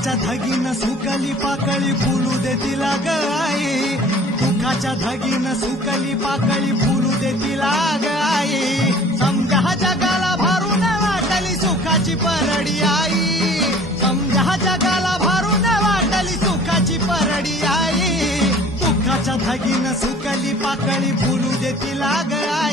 दुःखाच्या धागीनं सुकली पाकळी फुलू दे तिला ग आई, दुःखाच्या धागीनं सुकली पाकळी फुलू दे तिला ग आई. समजा जगाला भारून वाटली सुखाची परडी आई, समजा जगाला भारून वाटली सुखाची परडी आई. दुःखाच्या धागीनं सुकली पाकळी फुलू दे तिला ग आई.